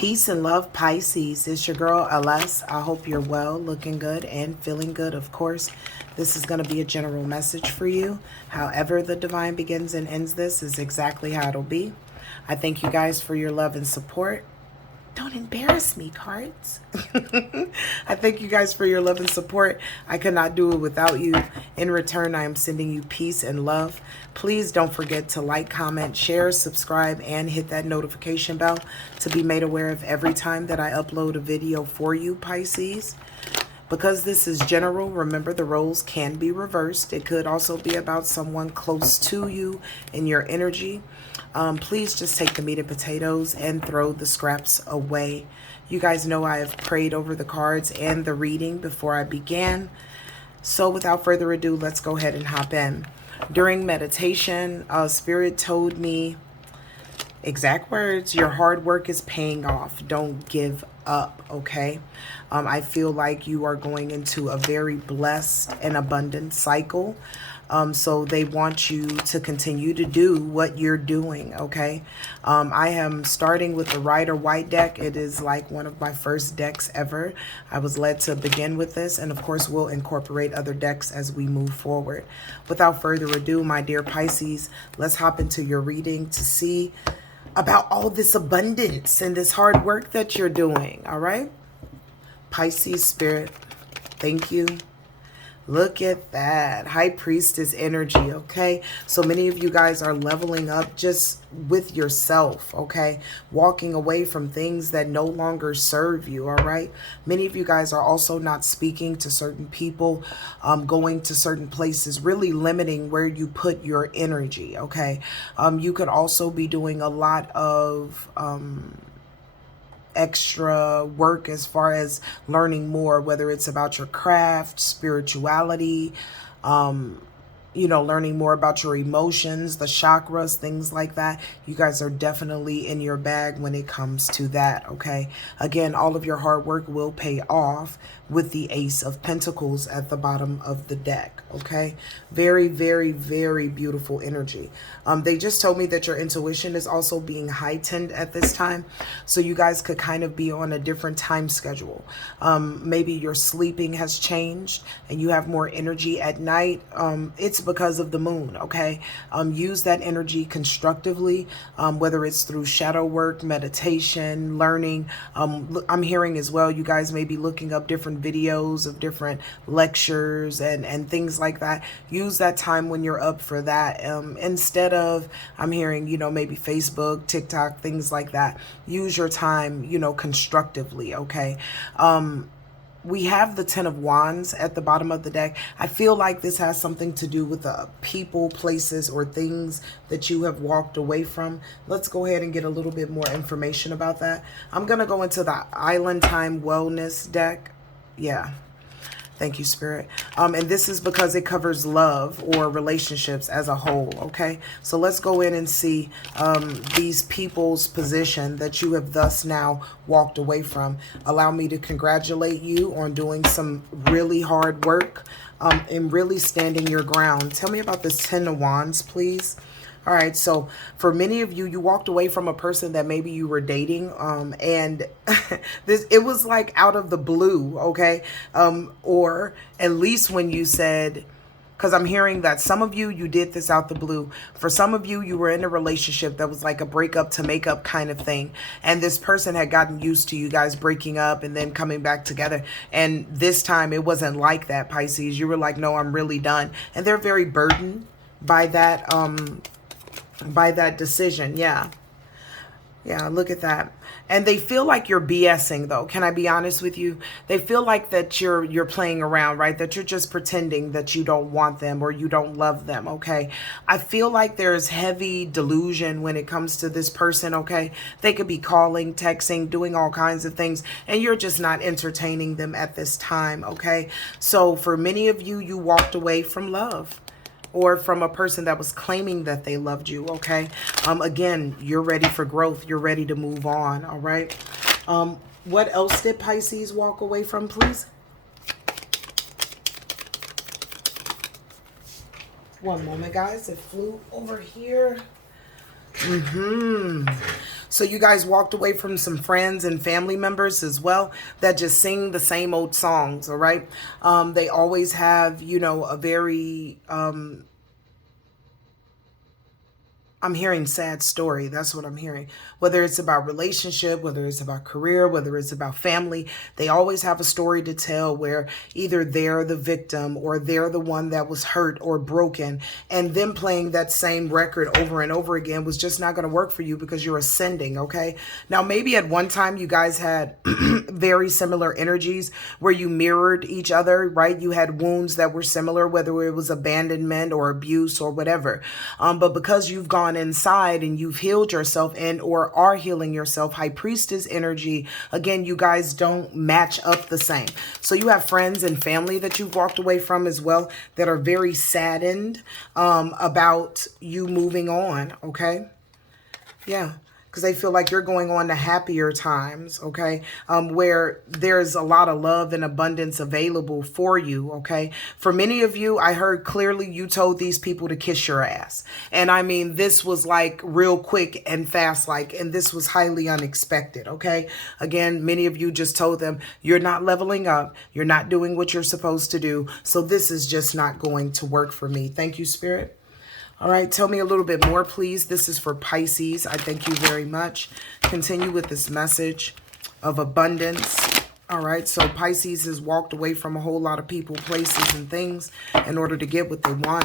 Peace and love, Pisces. It's your girl, LS. I hope you're well, looking good, and feeling good, of course. This is going to be a general message for you. However the divine begins and ends this is exactly how it'll be. I thank you guys for your love and support. Don't embarrass me, cards. I thank you guys for your love and support. I could not do it without you. In return, I am sending you peace and love. Please don't forget to like, comment, share, subscribe, and hit that notification bell to be made aware of every time that I upload a video for you, Pisces. Because this is general, remember the roles can be reversed. It could also be about someone close to you in your energy. Please just take the meat and potatoes and throw the scraps away. You guys know I have prayed over the cards and the reading before I began. So without further ado, let's go ahead and hop in. During meditation, Spirit told me, exact words, your hard work is paying off. Don't give up, okay? I feel like you are going into a very blessed and abundant cycle. So they want you to continue to do what you're doing, okay? I am starting with the Rider White deck. It is like one of my first decks ever. I was led to begin with this, and of course we'll incorporate other decks as we move forward. Without further ado, my dear Pisces, let's hop into your reading to see about all this abundance and this hard work that you're doing, all right? Pisces Spirit, thank you. Look at that. High Priestess energy, okay? So many of you guys are leveling up just with yourself, okay? Walking away from things that no longer serve you, all right? Many of you guys are also not speaking to certain people, going to certain places, really limiting where you put your energy, okay? You could also be doing a lot of extra work as far as learning more, whether it's about your craft, spirituality, you know, learning more about your emotions, the chakras, things like that. You guys are definitely in your bag when it comes to that, okay? Again, all of your hard work will pay off with the Ace of Pentacles at the bottom of the deck, okay? Very, very, very beautiful energy. They just told me that your intuition is also being heightened at this time, so you guys could kind of be on a different time schedule. Maybe your sleeping has changed and you have more energy at night. It's because of the moon, okay? Use that energy constructively, whether it's through shadow work, meditation, learning. I'm hearing as well, you guys may be looking up different videos of different lectures and things like that. Use that time when you're up for that. Instead of, I'm hearing, you know, maybe Facebook, TikTok, things like that. Use your time, you know, constructively, okay? We have the Ten of Wands at the bottom of the deck. I feel like this has something to do with the people, places, or things that you have walked away from. Let's go ahead and get a little bit more information about that. I'm going to go into the Island Time Wellness deck. Yeah. Thank you, Spirit. And this is because it covers love or relationships as a whole, okay? So let's go in and see these people's position that you have thus now walked away from. Allow me to congratulate you on doing some really hard work and really standing your ground. Tell me about this Ten of Wands, please. All right, so for many of you, you walked away from a person that maybe you were dating, and it was like out of the blue, okay? Or at least when you said, because I'm hearing that some of you did this out the blue. For some of you, you were in a relationship that was like a breakup to make up kind of thing, and this person had gotten used to you guys breaking up and then coming back together, and this time it wasn't like that, Pisces. You were like, no, I'm really done, and they're very burdened by that decision. Yeah, look at that. And they feel like you're BSing, though. Can I be honest with you? They feel like that you're playing around, right? That you're just pretending that you don't want them or you don't love them, okay? I feel like there's heavy delusion when it comes to this person, okay? They could be calling, texting, doing all kinds of things, and you're just not entertaining them at this time, okay? So for many of you, you walked away from love, or from a person that was claiming that they loved you, okay? Again, you're ready for growth. You're ready to move on, all right? What else did Pisces walk away from, please? One moment, guys. It flew over here. So you guys walked away from some friends and family members as well that just sing the same old songs, all right? They always have, you know, a very I'm hearing sad story. That's what I'm hearing. Whether it's about relationship, whether it's about career, whether it's about family, they always have a story to tell where either they're the victim or they're the one that was hurt or broken. And them playing that same record over and over again was just not going to work for you because you're ascending, okay? Now, maybe at one time you guys had very similar energies where you mirrored each other, right? You had wounds that were similar, whether it was abandonment or abuse or whatever. But because you've gone inside and you've healed yourself and or are healing yourself, high priestess energy, again, you guys don't match up the same. So you have friends and family that you've walked away from as well that are very saddened about you moving on, okay? Yeah, because they feel like you're going on to happier times, okay, where there's a lot of love and abundance available for you, okay? For many of you, I heard clearly you told these people to kiss your ass. And I mean, this was like real quick and fast, like, and this was highly unexpected, okay? Again, many of you just told them, you're not leveling up, you're not doing what you're supposed to do, so this is just not going to work for me. Thank you, Spirit. All right, tell me a little bit more, please. This is for Pisces. I thank you very much. Continue with this message of abundance. All right, so Pisces has walked away from a whole lot of people, places, and things in order to get what they want.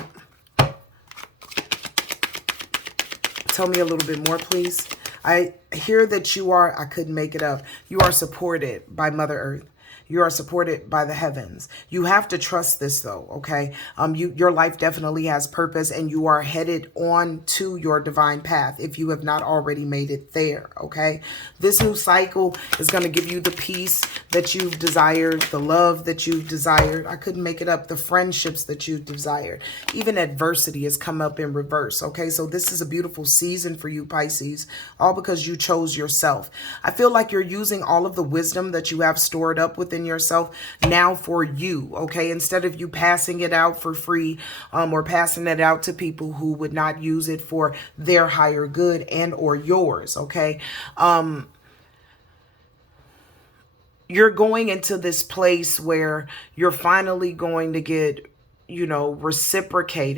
Tell me a little bit more, please. I hear that you are, I couldn't make it up, you are supported by Mother Earth. You are supported by the heavens. You have to trust this though, okay? Your life definitely has purpose and you are headed on to your divine path if you have not already made it there, okay? This new cycle is going to give you the peace that you've desired, the love that you've desired. I couldn't make it up. The friendships that you've desired. Even adversity has come up in reverse, okay? So this is a beautiful season for you, Pisces, all because you chose yourself. I feel like you're using all of the wisdom that you have stored up within yourself now for you, okay? Instead of you passing it out for free or passing it out to people who would not use it for their higher good and or yours, okay? You're going into this place where you're finally going to get, you know, reciprocal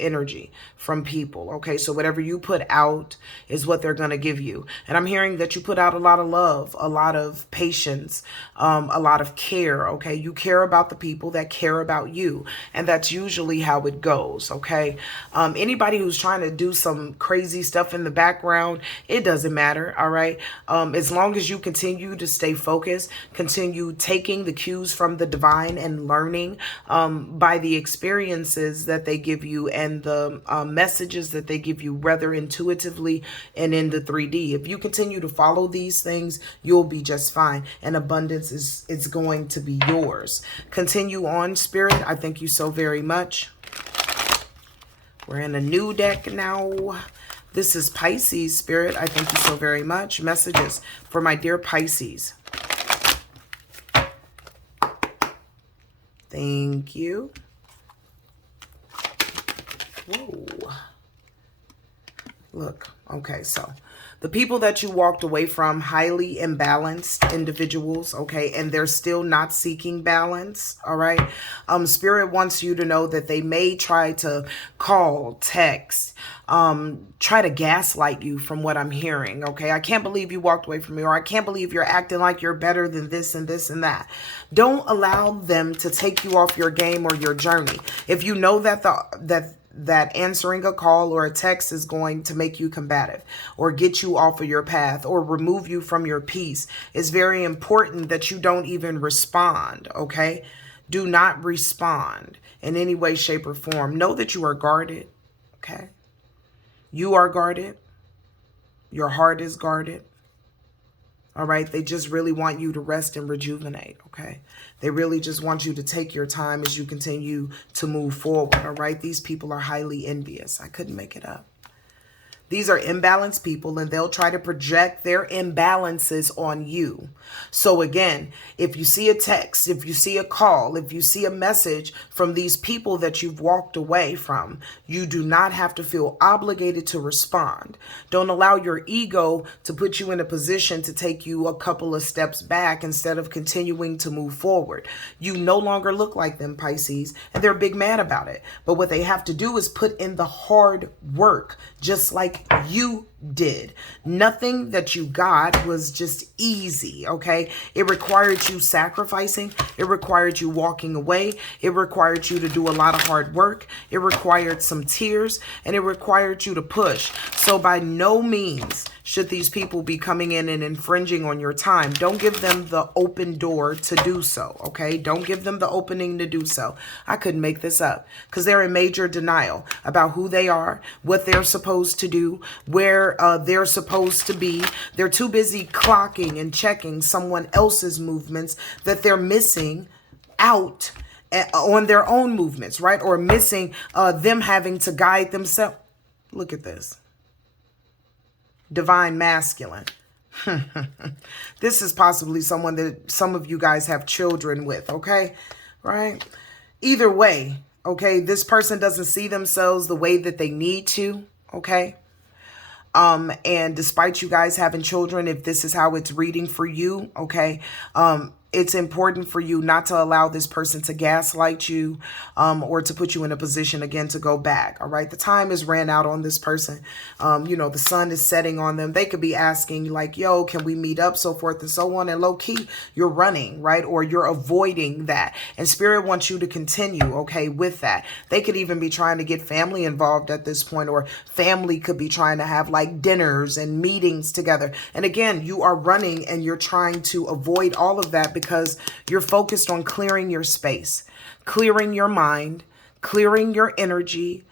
energy from people, okay? So whatever you put out is what they're going to give you. And I'm hearing that you put out a lot of love, a lot of patience, a lot of care, okay? You care about the people that care about you, and that's usually how it goes, okay? Anybody who's trying to do some crazy stuff in the background, it doesn't matter, all right? As long as you continue to stay focused, continue taking the cues from the divine and learning by the experiences that they give you and the messages that they give you, whether intuitively and in the 3D. If you continue to follow these things, you'll be just fine. And abundance is going to be yours. Continue on, Spirit. I thank you so very much. We're in a new deck now. This is Pisces, Spirit. I thank you so very much. Messages for my dear Pisces. Thank you. Whoa. Look, okay, so the people that you walked away from, highly imbalanced individuals, okay, and they're still not seeking balance, all right? Spirit wants you to know that they may try to call, text, try to gaslight you from what I'm hearing, okay? I can't believe you walked away from me, or I can't believe you're acting like you're better than this and this and that. Don't allow them to take you off your game or your journey. If you know that that answering a call or a text is going to make you combative or get you off of your path or remove you from your peace, it's very important that you don't even respond, okay? Do not respond in any way, shape, or form. Know that you are guarded, okay? You are guarded. Your heart is guarded. All right, they just really want you to rest and rejuvenate, okay? They really just want you to take your time as you continue to move forward, all right? These people are highly envious. I couldn't make it up. These are imbalanced people, and they'll try to project their imbalances on you. So again, if you see a text, if you see a call, if you see a message from these people that you've walked away from, you do not have to feel obligated to respond. Don't allow your ego to put you in a position to take you a couple of steps back instead of continuing to move forward. You no longer look like them, Pisces, and they're big mad about it. But what they have to do is put in the hard work, just like you did. Nothing that you got was just easy, okay? It required you sacrificing. It required you walking away. It required you to do a lot of hard work. It required some tears, and it required you to push. So by no means should these people be coming in and infringing on your time. Don't give them the open door to do so, okay? Don't give them the opening to do so. I couldn't make this up because they're in major denial about who they are, what they're supposed to do, where they're supposed to be. They're too busy clocking and checking someone else's movements that they're missing out on their own movements, right? Or missing them having to guide themselves. Look at this. Divine masculine. This is possibly someone that some of you guys have children with, okay? Right? Either way, okay, this person doesn't see themselves the way that they need to, okay? And despite you guys having children, if this is how it's reading for you, okay, it's important for you not to allow this person to gaslight you or to put you in a position again to go back. All right. The time is ran out on this person. You know, the sun is setting on them. They could be asking like, yo, can we meet up? So forth and so on. And low key, you're running, right? Or you're avoiding that. And spirit wants you to continue, okay, with that. They could even be trying to get family involved at this point, or family could be trying to have like dinners and meetings together. And again, you are running and you're trying to avoid all of that because you're focused on clearing your space, clearing your mind, clearing your energy,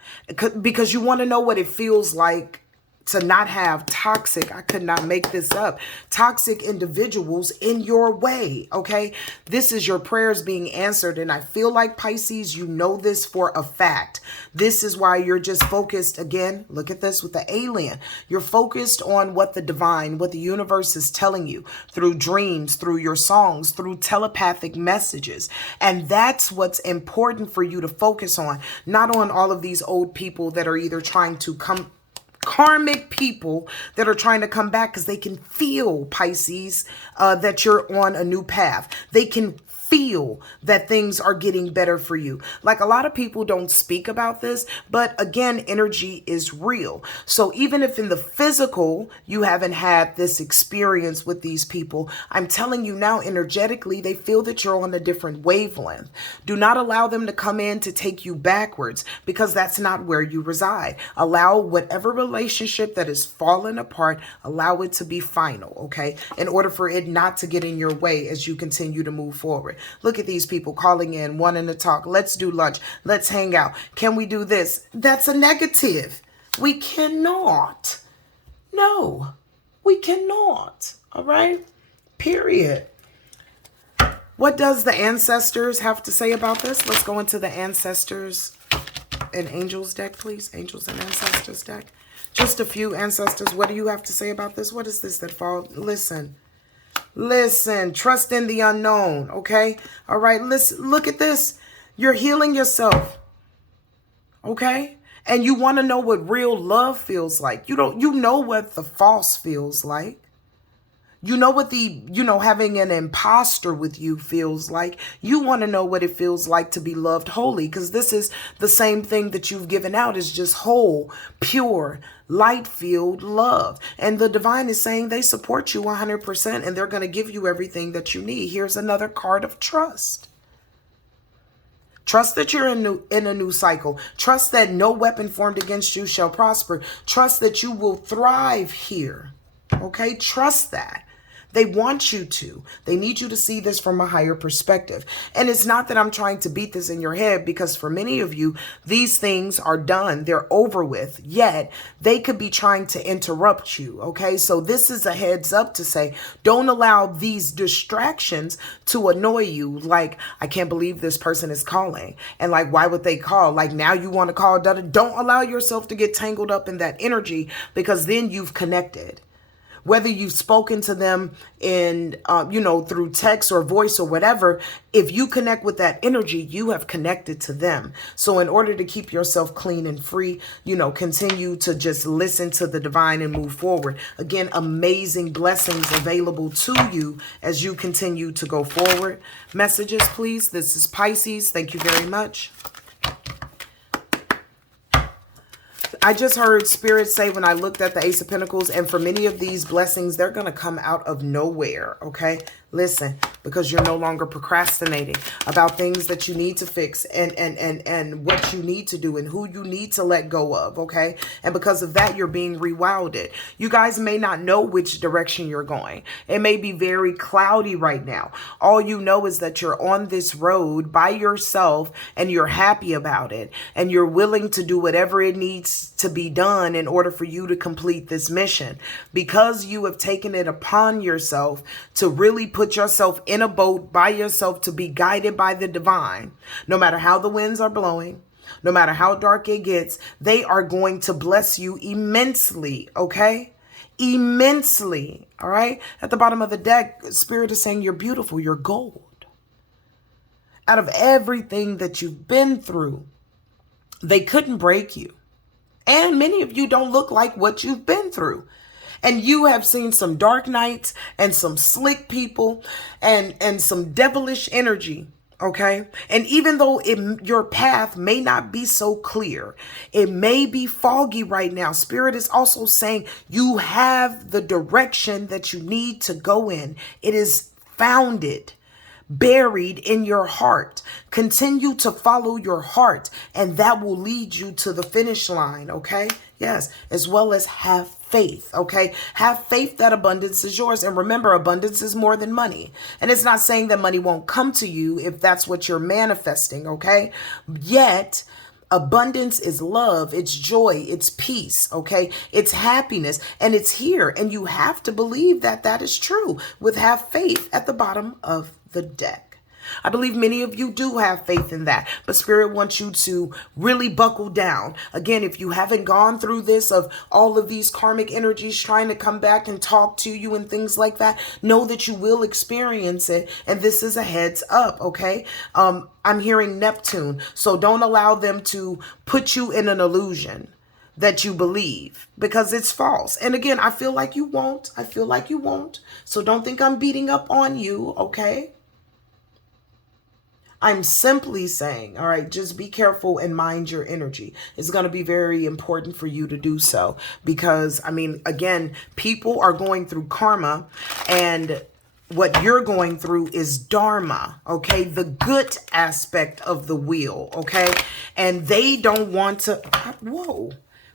because you want to know what it feels like to not have toxic, I could not make this up, toxic individuals in your way, okay? This is your prayers being answered, and I feel like, Pisces, you know this for a fact. This is why you're just focused, again, look at this with the alien. You're focused on what the divine, what the universe is telling you through dreams, through your songs, through telepathic messages. And that's what's important for you to focus on, not on all of these old people that are either trying to come, karmic people that are trying to come back because they can feel, Pisces, that you're on a new path. They can feel that things are getting better for you. Like, a lot of people don't speak about this, but again, energy is real. So even if in the physical, you haven't had this experience with these people, I'm telling you now, energetically, they feel that you're on a different wavelength. Do not allow them to come in to take you backwards, because that's not where you reside. Allow whatever relationship that is falling apart, allow it to be final, okay? In order for it not to get in your way as you continue to move forward. Look at these people calling in, wanting to talk. Let's do lunch. Let's hang out. Can we do this? That's a negative. We cannot. No, we cannot. All right? Period. What does the ancestors have to say about this? Let's go into the ancestors and angels deck, please. Angels and ancestors deck. Just a few ancestors. What do you have to say about this? What is this that fall? Listen, trust in the unknown, okay? All right, listen, look at this. You're healing yourself, okay? And you want to know what real love feels like. You know what the false feels like. You know what having an imposter with you feels like. You want to know what it feels like to be loved wholly, because this is the same thing that you've given out, is just whole, pure, light-filled love. And the divine is saying they support you 100% and they're going to give you everything that you need. Here's another card of trust. Trust that you're in a new cycle. Trust that no weapon formed against you shall prosper. Trust that you will thrive here. Okay? Trust that They want you to. They need you to see this from a higher perspective. And it's not that I'm trying to beat this in your head, because for many of you, these things are done. They're over with. Yet they could be trying to interrupt you. Okay. So this is a heads up to say, don't allow these distractions to annoy you. Like, I can't believe this person is calling. And like, why would they call? Like, now you want to call. Don't allow yourself to get tangled up in that energy, because then you've connected. Whether you've spoken to them in, through text or voice or whatever, if you connect with that energy, you have connected to them. So in order to keep yourself clean and free, continue to just listen to the divine and move forward. Again, amazing blessings available to you as you continue to go forward. Messages, please. This is Pisces. Thank you very much. I just heard Spirit say when I looked at the Ace of Pentacles, and for many of these blessings, they're going to come out of nowhere, okay? Listen, because you're no longer procrastinating about things that you need to fix and what you need to do and who you need to let go of, okay? And because of that, you're being rewilded. You guys may not know which direction you're going. It may be very cloudy right now. All you know is that you're on this road by yourself and you're happy about it and you're willing to do whatever it needs to be done in order for you to complete this mission. Because you have taken it upon yourself to really put yourself in a boat by yourself to be guided by the divine. No matter how the winds are blowing, no matter how dark it gets, they are going to bless you immensely, okay? Immensely, all right? At the bottom of the deck, Spirit is saying you're beautiful, you're gold. Out of everything that you've been through, they couldn't break you. And many of you don't look like what you've been through. And you have seen some dark nights and some slick people and some devilish energy, okay? And even though your path may not be so clear, it may be foggy right now, Spirit is also saying you have the direction that you need to go in. It is founded, buried in your heart. Continue to follow your heart, and that will lead you to the finish line, okay? Yes, as well as have faith, okay? Have faith that abundance is yours. And remember, abundance is more than money. And it's not saying that money won't come to you if that's what you're manifesting, okay? Yet, abundance is love, it's joy, it's peace, okay? It's happiness, and it's here. And you have to believe that that is true with have faith at the bottom of the deck. I believe many of you do have faith in that, but Spirit wants you to really buckle down. Again, if you haven't gone through this of all of these karmic energies trying to come back and talk to you and things like that, know that you will experience it. And this is a heads up, okay? I'm hearing Neptune, so don't allow them to put you in an illusion that you believe, because it's false. And again, I feel like you won't. I feel like you won't. So don't think I'm beating up on you, okay? I'm simply saying, all right, just be careful and mind your energy. It's going to be very important for you to do so because, I mean, again, people are going through karma, and what you're going through is dharma, okay? The good aspect of the wheel, okay? And they don't want to, whoa,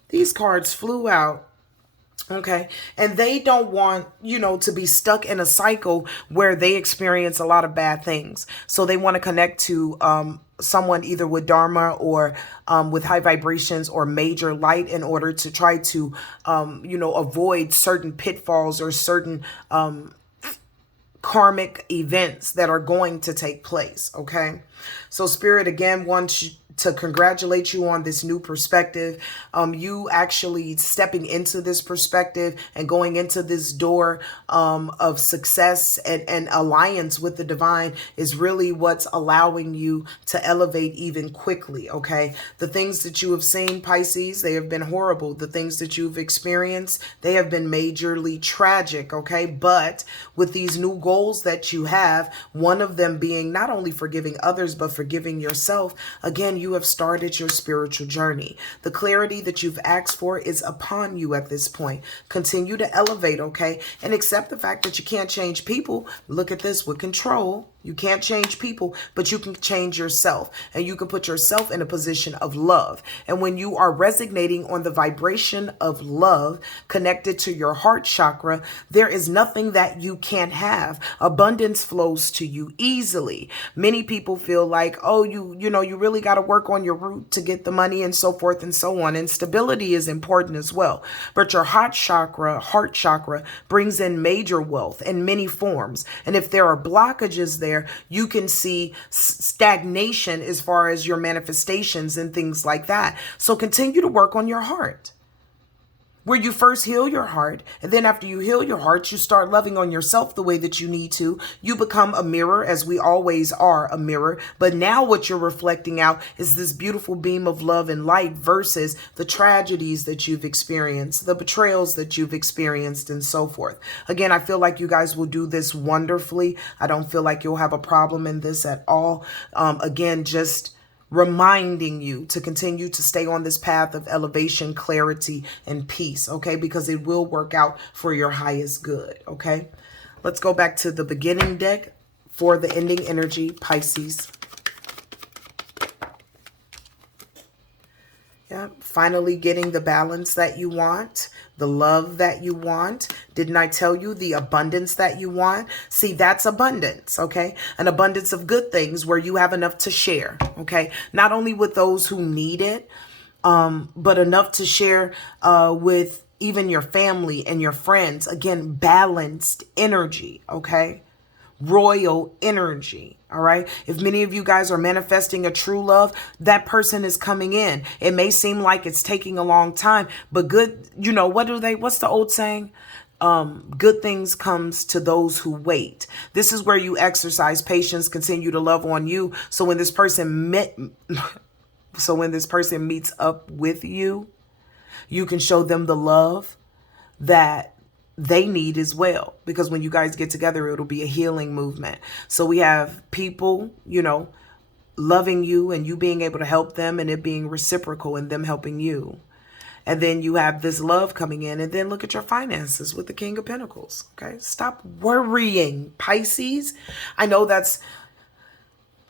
these cards flew out. Okay. And they don't want, to be stuck in a cycle where they experience a lot of bad things. So they want to connect to someone either with dharma or with high vibrations or major light in order to try to, avoid certain pitfalls or certain karmic events that are going to take place. Okay. So Spirit again wants you to congratulate you on this new perspective. You actually stepping into this perspective and going into this door of success and alliance with the divine is really what's allowing you to elevate even quickly, okay? The things that you have seen, Pisces, they have been horrible. The things that you've experienced, they have been majorly tragic, okay? But with these new goals that you have, one of them being not only forgiving others, but forgiving yourself, again, you have started your spiritual journey. The clarity that you've asked for is upon you at this point. Continue to elevate, okay? And accept the fact that you can't change people. Look at this with control. You can't change people, but you can change yourself, and you can put yourself in a position of love. And when you are resonating on the vibration of love connected to your heart chakra, there is nothing that you can't have. Abundance flows to you easily. Many people feel like, oh, you know, you really got to work on your root to get the money and so forth and so on. And stability is important as well. But your heart chakra brings in major wealth in many forms. And if there are blockages there, you can see stagnation as far as your manifestations and things like that. So continue to work on your heart, where you first heal your heart. And then after you heal your heart, you start loving on yourself the way that you need to. You become a mirror, as we always are a mirror. But now what you're reflecting out is this beautiful beam of love and light versus the tragedies that you've experienced, the betrayals that you've experienced, and so forth. Again, I feel like you guys will do this wonderfully. I don't feel like you'll have a problem in this at all. Again, just reminding you to continue to stay on this path of elevation, clarity, and peace, okay? Because it will work out for your highest good, okay? Let's go back to the beginning deck for the ending energy, Pisces. Yeah, finally getting the balance that you want, the love that you want. Didn't I tell you the abundance that you want? See, that's abundance, okay? An abundance of good things where you have enough to share, okay? Not only with those who need it, but enough to share with even your family and your friends. Again, balanced energy, okay? Royal energy. All right. If many of you guys are manifesting a true love, that person is coming in. It may seem like it's taking a long time, but good, you know, what's the old saying? Good things comes to those who wait. This is where you exercise patience, continue to love on you. So when this person meets up with you, you can show them the love that they need as well, because when you guys get together, it'll be a healing movement. So we have people, you know, loving you and you being able to help them, and it being reciprocal and them helping you. And then you have this love coming in, and then look at your finances with the King of Pentacles. Okay. Stop worrying, Pisces. I know that's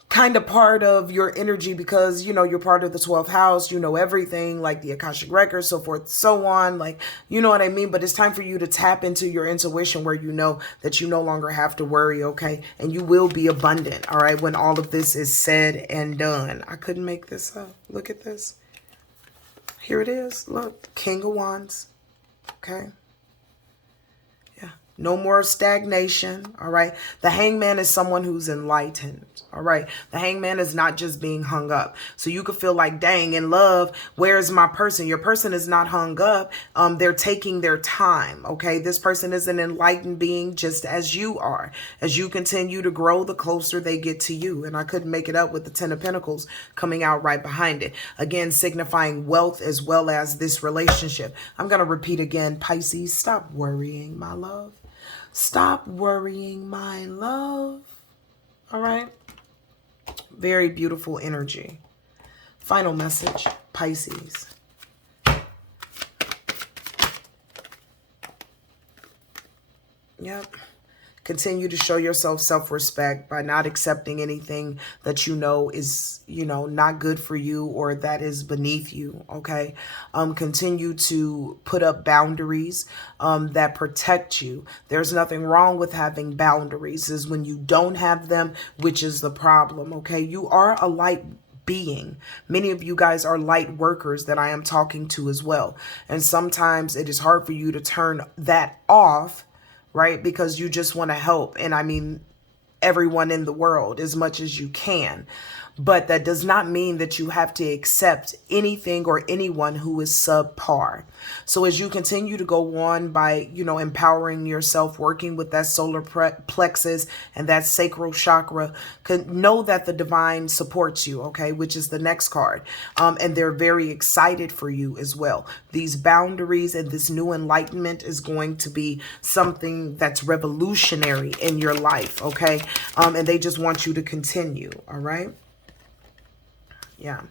kind of part of your energy because, you know, you're part of the 12th house, you know, everything like the Akashic records, so forth, so on, like, you know what I mean? But it's time for you to tap into your intuition where you know that you no longer have to worry, okay? And you will be abundant, all right, when all of this is said and done. I couldn't make this up. Look at this. Here it is. Look, King of Wands, okay? No more stagnation, all right? The Hangman is someone who's enlightened, all right? The Hangman is not just being hung up. So you could feel like, dang, in love, where's my person? Your person is not hung up. They're taking their time, okay? This person is an enlightened being just as you are. As you continue to grow, the closer they get to you. And I couldn't make it up with the Ten of Pentacles coming out right behind it. Again, signifying wealth as well as this relationship. I'm going to repeat again, Pisces, stop worrying, my love. Stop worrying, my love. All right. Very beautiful energy. Final message, Pisces. Yep. Continue to show yourself self-respect by not accepting anything that you know is, you know, not good for you or that is beneath you, okay? Continue to put up boundaries that protect you. There's nothing wrong with having boundaries. Is when you don't have them, which is the problem, okay? You are a light being. Many of you guys are light workers that I am talking to as well. And sometimes it is hard for you to turn that off, right? Because you just want to help. And I mean, everyone in the world as much as you can. But that does not mean that you have to accept anything or anyone who is subpar. So as you continue to go on by, you know, empowering yourself, working with that solar plexus and that sacral chakra, know that the divine supports you, okay, which is the next card. And they're very excited for you as well. These boundaries and this new enlightenment is going to be something that's revolutionary in your life, okay? And they just want you to continue, all right? Yeah.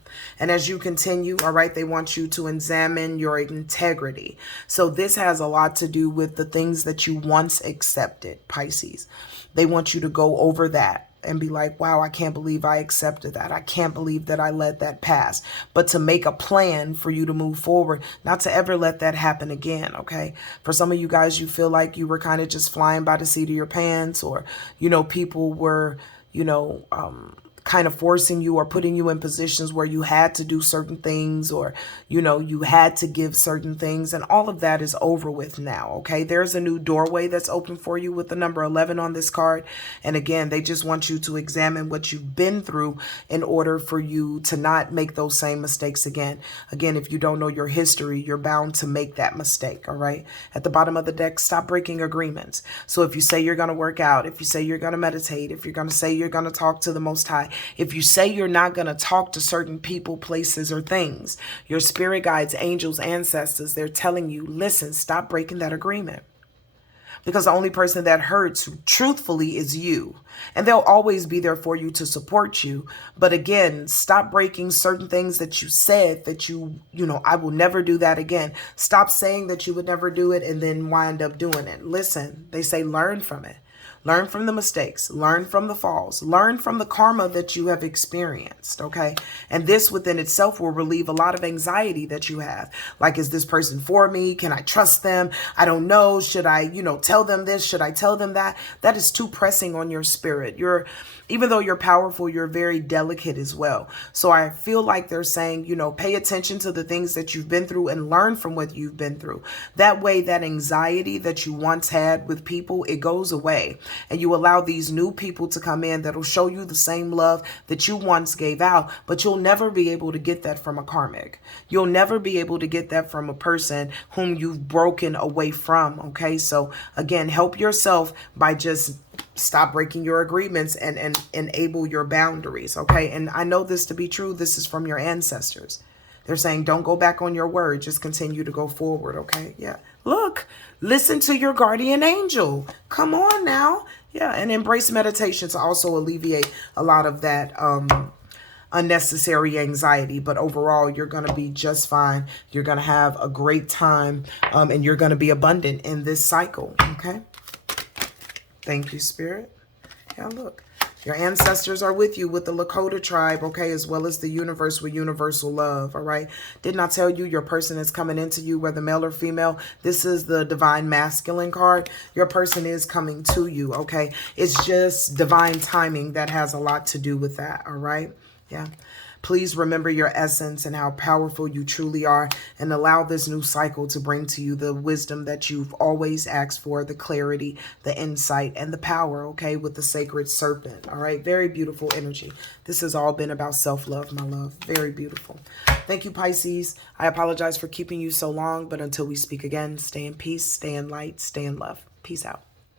And as you continue, all right, they want you to examine your integrity. So this has a lot to do with the things that you once accepted, Pisces. They want you to go over that and be like, wow, I can't believe I accepted that. I can't believe that I let that pass. But to make a plan for you to move forward, not to ever let that happen again, okay? For some of you guys, you feel like you were kind of just flying by the seat of your pants, or, you know, people were, you know, kind of forcing you or putting you in positions where you had to do certain things, or, you know, you had to give certain things, and all of that is over with now, okay? There's a new doorway that's open for you with the number 11 on this card. And again, they just want you to examine what you've been through in order for you to not make those same mistakes again. Again, if you don't know your history, you're bound to make that mistake, all right? At the bottom of the deck, stop breaking agreements. So if you say you're going to work out, if you say you're going to meditate, if you're going to say you're going to talk to the Most High, if you say you're not going to talk to certain people, places, or things, your spirit guides, angels, ancestors, they're telling you, listen, stop breaking that agreement. Because the only person that hurts truthfully is you. And they'll always be there for you to support you. But again, stop breaking certain things that you said that you know, I will never do that again. Stop saying that you would never do it and then wind up doing it. Listen, they say learn from it. Learn from the mistakes, learn from the falls, learn from the karma that you have experienced, okay? And this within itself will relieve a lot of anxiety that you have. Like, is this person for me? Can I trust them? I don't know. Should I, you know, tell them this? Should I tell them that? That is too pressing on your spirit. Even though you're powerful, you're very delicate as well. So I feel like they're saying, you know, pay attention to the things that you've been through and learn from what you've been through. That way, that anxiety that you once had with people, it goes away. And you allow these new people to come in that'll show you the same love that you once gave out, but you'll never be able to get that from a karmic. You'll never be able to get that from a person whom you've broken away from, okay? So again, help yourself by just stop breaking your agreements and enable your boundaries, okay? And I know this to be true. This is from your ancestors. They're saying, don't go back on your word. Just continue to go forward, okay? Yeah. Look, listen to your guardian angel. Come on now. Yeah, and embrace meditation to also alleviate a lot of that unnecessary anxiety. But overall, you're going to be just fine. You're going to have a great time, and you're going to be abundant in this cycle, okay? Thank you, Spirit. Yeah, look. Your ancestors are with you with the Lakota tribe, okay, as well as the universe with universal love, all right? Didn't I tell you your person is coming into you, whether male or female? This is the divine masculine card. Your person is coming to you, okay? It's just divine timing that has a lot to do with that, all right? Yeah. Please remember your essence and how powerful you truly are, and allow this new cycle to bring to you the wisdom that you've always asked for, the clarity, the insight, and the power, okay, with the sacred serpent, all right? Very beautiful energy. This has all been about self-love, my love. Very beautiful. Thank you, Pisces. I apologize for keeping you so long, but until we speak again, stay in peace, stay in light, stay in love. Peace out.